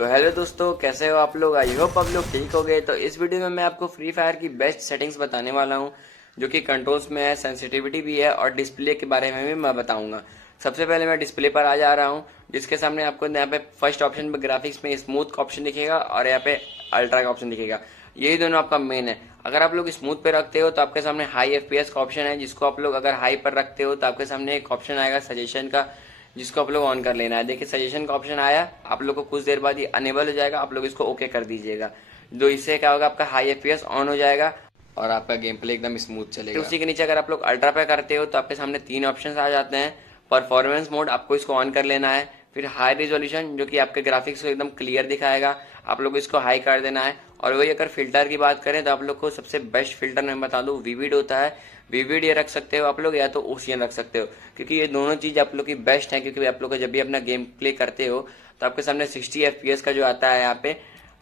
तो हेलो दोस्तों, कैसे हो आप लोग। आई होप आप लोग ठीक हो गए। तो इस वीडियो में मैं आपको फ्री फायर की बेस्ट सेटिंग्स बताने वाला हूं, जो कि कंट्रोल्स में है, सेंसिटिविटी भी है और डिस्प्ले के बारे में भी मैं बताऊंगा। सबसे पहले मैं डिस्प्ले पर आ जा रहा हूं, जिसके सामने आपको यहाँ पे फर्स्ट ऑप्शन पे ग्राफिक्स में स्मूथ का ऑप्शन दिखेगा और यहाँ पे अल्ट्रा का ऑप्शन दिखेगा। यही दोनों आपका मेन है। अगर आप लोग स्मूथ पे रखते हो तो आपके सामने हाई एफपीएस का ऑप्शन है, जिसको आप लोग अगर हाई पर रखते हो तो आपके सामने एक ऑप्शन आएगा सजेशन का, जिसको आप लोग ऑन कर लेना है। देखिए सजेशन का ऑप्शन आया, आप लोग को कुछ देर बाद ये अनेबल हो जाएगा, आप लोग इसको ओके कर दीजिएगा। तो इससे क्या होगा, आपका हाई एफपीएस ऑन हो जाएगा और आपका गेम प्ले एकदम स्मूथ चलेगा। उसी के नीचे अगर आप लोग अल्ट्रा पे करते हो तो आपके सामने तीन ऑप्शन आ जाते हैं। परफॉर्मेंस मोड, आपको इसको ऑन कर लेना है। फिर हाई रिजोल्यूशन, जो कि आपके ग्राफिक्स को एकदम क्लियर दिखाएगा, आप लोग इसको हाई कर देना है। और वही अगर फिल्टर की बात करें तो आप लोग को सबसे बेस्ट फिल्टर मैं बता दूं, विविड होता है। विविड ये रख सकते हो आप लोग, या तो ओशियन रख सकते हो, क्योंकि ये दोनों चीज आप लोग की बेस्ट है। क्योंकि आप लोग जब भी अपना गेम प्ले करते हो तो आपके सामने 60 एफपीएस का जो आता है यहाँ पे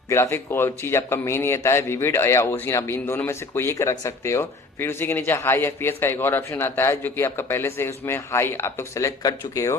ग्राफिक चीज आपका मेन ही आता है, विविड या ओशियन। आप इन दोनों में से कोई एक रख सकते हो। फिर उसी के नीचे हाई एफपीएस का एक और ऑप्शन आता है, जो कि आपका पहले से उसमें हाई आप लोग सेलेक्ट कर चुके हो,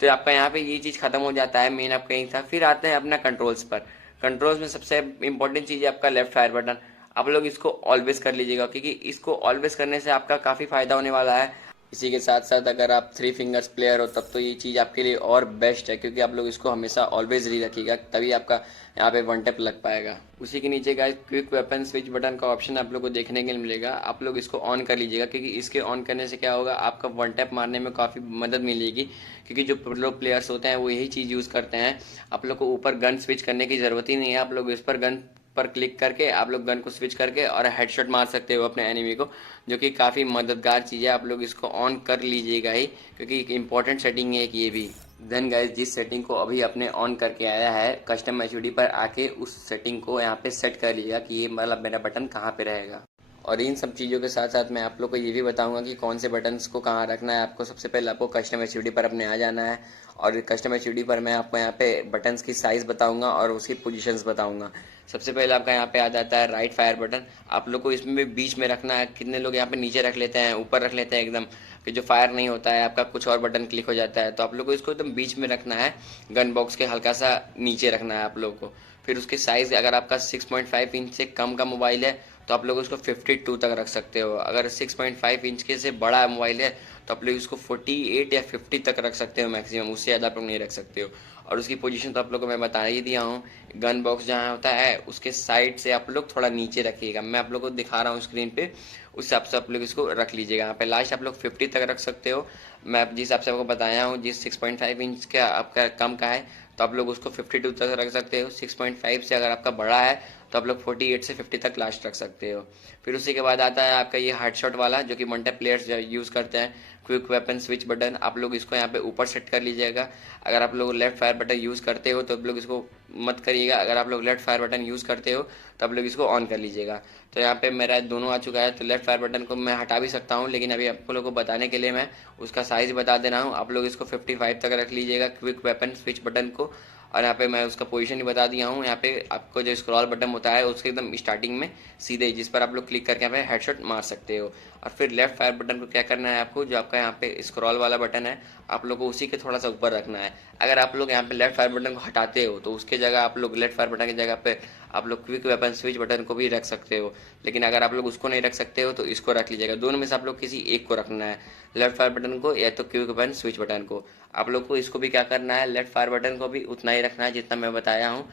तो आपका यहाँ पे ये चीज खत्म हो जाता है। मेन आपका यही था। फिर आते हैं अपना कंट्रोल्स पर। कंट्रोल्स में सबसे इंपॉर्टेंट चीज है आपका लेफ्ट फायर बटन। आप लोग इसको ऑलवेज कर लीजिएगा, क्योंकि इसको ऑलवेज करने से आपका काफी फायदा होने वाला है। इसी के साथ साथ अगर आप थ्री फिंगर्स प्लेयर हो तब तो ये चीज़ आपके लिए और बेस्ट है, क्योंकि आप लोग इसको हमेशा ऑलवेज री रखिएगा, तभी आपका यहाँ पे वन टैप लग पाएगा। उसी के नीचे guys quick weapon switch button का ऑप्शन आप लोग को देखने के लिए मिलेगा, आप लोग इसको ऑन कर लीजिएगा, क्योंकि इसके ऑन करने से क्या होगा, आपका वन टैप मारने में काफ़ी मदद मिलेगी। क्योंकि जो प्रो प्लेयर्स होते हैं वो यही चीज़ यूज़ करते हैं। आप लोग को ऊपर गन स्विच करने की ज़रूरत ही नहीं है, आप लोग इस पर गन पर क्लिक करके आप लोग गन को स्विच करके और हेडशॉट मार सकते हो अपने एनिमी को, जो कि काफ़ी मददगार चीज़ है। आप लोग इसको ऑन कर लीजिएगा ही, क्योंकि एक इंपॉर्टेंट सेटिंग है एक ये भी। देन गाइस, जिस सेटिंग को अभी अपने ऑन करके आया है, कस्टम एचयूडी पर आके उस सेटिंग को यहाँ पे सेट कर लीजिएगा कि ये मतलब मेरा बटन कहाँ पे रहेगा। और इन सब चीज़ों के साथ साथ मैं आप लोग को ये भी बताऊंगा कि कौन से बटन्स को कहाँ रखना है। आपको सबसे पहले आपको कस्टम एचयूडी पर अपने आ जाना है, और कस्टम एचयूडी पर मैं आपको यहाँ पे बटन्स की साइज़ बताऊंगा और उसकी पोजीशंस बताऊंगा। सबसे पहले आपका यहाँ पे आ जाता है राइट फायर बटन। आप लोग को इसमें भी बीच में रखना है। कितने लोग यहाँ पे नीचे रख लेते हैं, ऊपर रख लेते हैं एकदम, कि जो फायर नहीं होता है आपका, कुछ और बटन क्लिक हो जाता है। तो आप लोग को इसको एकदम बीच में रखना है, गन बॉक्स के हल्का सा नीचे रखना है आप लोग को। फिर उसकी साइज़, अगर आपका 6.5 इंच से कम का मोबाइल है तो आप लोग उसको 52 तक रख सकते हो। अगर 6.5 इंच के से बड़ा मोबाइल है तो आप लोग इसको 48 या 50 तक रख सकते हो मैक्सिमम, उससे ज़्यादा आप लोग नहीं रख सकते हो। और उसकी पोजीशन तो आप लोग को मैं बता ही दिया हूँ। गन बॉक्स जहाँ होता है उसके साइड से आप लोग थोड़ा नीचे रखिएगा, मैं आप लोग को दिखा रहा हूँ स्क्रीन पे, उस हिसाब से आप लोग इसको रख लीजिएगा। यहाँ पे लास्ट आप लोग 50 तक रख सकते हो। मैं जिस हिसाब से आपको बताया हूँ, जिस 6.5 इंच का आपका कम का है तो आप लोग उसको 52 तक रख सकते हो। 6.5 से अगर आपका बड़ा है तो आप लोग 48 से 50 तक लास्ट रख सकते हो। फिर उसी के बाद आता है आपका ये हेडशॉट वाला, जो कि मल्टी प्लेयर्स यूज़ करते हैं, क्विक वेपन स्विच बटन। आप लोग इसको यहाँ पे ऊपर सेट कर लीजिएगा। अगर आप लोग लेफ्ट फायर बटन यूज़ करते हो तो आप लोग इसको मत करिएगा, अगर आप लोग लेफ्ट फायर बटन यूज़ करते हो तो आप लोग इसको ऑन कर लीजिएगा। तो यहाँ पे मेरा दोनों आ चुका है, तो लेफ्ट फायर बटन को मैं हटा भी सकता हूँ, लेकिन अभी आप लोगों को बताने के लिए मैं उसका साइज़ बता दे रहा हूँ। आप लोग इसको 55 तक रख लीजिएगा क्विक वेपन स्विच बटन को। और यहाँ पे मैं उसका पोजीशन ही बता दिया हूँ। यहाँ पे आपको जो स्क्रॉल बटन होता है उसके एकदम स्टार्टिंग में सीधे, जिस पर आप लोग क्लिक करके यहाँ पे हेडशॉट मार सकते हो। और फिर लेफ्ट फायर बटन को क्या करना है आपको, जो आपका यहाँ पे स्क्रॉल वाला बटन है, आप लोग को उसी के थोड़ा सा ऊपर रखना है। अगर आप लोग यहाँ पे लेफ्ट फायर बटन को हटाते हो तो उसके जगह आप लोग लेफ्ट फायर बटन की जगह पे आप लोग क्विक वेपन स्विच बटन को भी रख सकते हो। लेकिन अगर आप लोग उसको नहीं रख सकते हो तो इसको रख लीजिएगा। दोनों में से आप लोग किसी एक को रखना है, लेफ्ट फायर बटन को या तो क्विक वेपन स्विच बटन को। आप लोग को इसको भी क्या करना है, लेफ्ट फायर बटन को भी उतना ही रखना है जितना मैं बताया हूँ।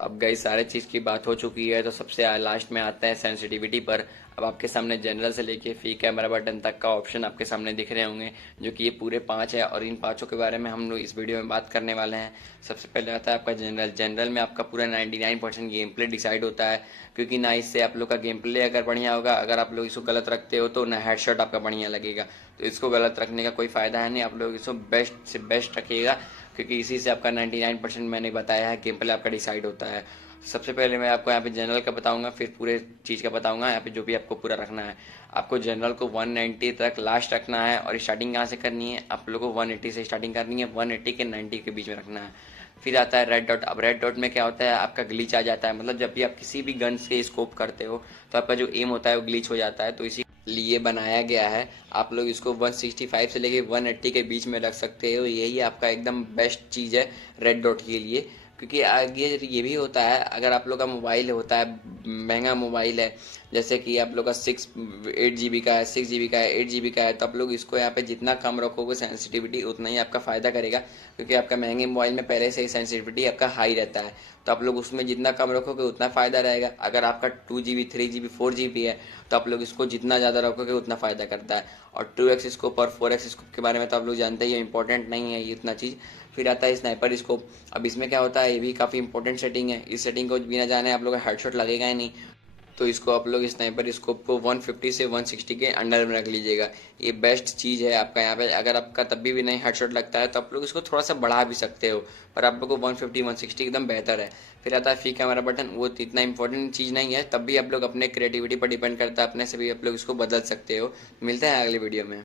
अब गई सारे चीज़ की बात हो चुकी है, तो सबसे लास्ट में आता है सेंसिटिविटी पर। अब आपके सामने जनरल से लेके फ्री कैमरा बटन तक का ऑप्शन आपके सामने दिख रहे होंगे, जो कि ये पूरे 5 है, और इन पाँचों के बारे में हम लोग इस वीडियो में बात करने वाले हैं। सबसे पहले आता है आपका जनरल। जनरल में आपका पूरा 99% गेम प्ले डिसाइड होता है, क्योंकि ना इससे आप लोग का गेम प्ले अगर बढ़िया होगा, अगर आप लोग इसको गलत रखते हो तो ना हेडशॉट आपका बढ़िया लगेगा। तो इसको गलत रखने का कोई फ़ायदा है नहीं, आप लोग इसको बेस्ट से बेस्ट रखिएगा, क्योंकि इसी से आपका 99% मैंने बताया है गेम प्ले आपका डिसाइड होता है। सबसे पहले मैं आपको यहाँ पे जनरल का बताऊंगा, फिर पूरे चीज़ का बताऊंगा। यहाँ पे जो भी आपको पूरा रखना है, आपको जनरल को 190 तक लास्ट रखना है। और स्टार्टिंग कहाँ से करनी है, आप लोगों को 180 से स्टार्टिंग करनी है, 180 के 90 के बीच में रखना है। फिर आता है रेड डॉट। अब रेड डॉट में क्या होता है, आपका ग्लिच आ जाता है, मतलब जब भी आप किसी भी गन से स्कोप करते हो तो आपका जो एम होता है वो ग्लिच हो जाता है, तो इसी लिए बनाया गया है। आप लोग इसको 165 से लेके 180 के बीच में रख सकते हो, यही आपका एकदम बेस्ट चीज़ है रेड डॉट के लिए। क्योंकि आगे ये भी होता है, अगर आप लोग का मोबाइल होता है, महंगा मोबाइल है, जैसे कि आप लोग का 8 GB का है, 6 GB का है, 8 GB का है, तो आप लोग इसको यहाँ पे जितना कम रखोगे सेंसिटिविटी, उतना ही आपका फ़ायदा करेगा। क्योंकि आपका महंगे मोबाइल में पहले से ही सेंसिटिविटी आपका हाई रहता है, तो आप लोग उसमें जितना कम रखोगे उतना फ़ायदा रहेगा। अगर आपका 2 GB, 3 GB, 4 GB है, तो आप लोग इसको जितना ज़्यादा रखोगे उतना फ़ायदा करता है। और 2x स्कोप और 4x स्कोप के बारे में तो आप लोग जानते ही हैं, इंपॉर्टेंट नहीं है ये इतना चीज़। फिर आता है स्नाइपर स्कोप। अब इसमें क्या होता है, ये भी काफ़ी इंपॉर्टेंट सेटिंग है। इस सेटिंग को बिना जाने आप लोग का हेडशॉट लगेगा ही नहीं। तो इसको आप लोग स्नाइपर स्कोप को 150 से 160 के अंडर में रख लीजिएगा। ये बेस्ट चीज़ है आपका यहाँ पे। अगर आपका तब भी नहीं हेडशॉट लगता है तो आप लोग इसको थोड़ा सा बढ़ा भी सकते हो, पर आप लोग को 150 160 एकदम बेहतर है। फिर आता है फ्री कैमरा बटन। वो इतना इंपॉर्टेंट चीज़ नहीं है, तब भी आप लोग अपने क्रिएटिविटी पर डिपेंड करता है, अपने से भी आप लोग इसको बदल सकते हो। मिलते हैं अगली वीडियो में।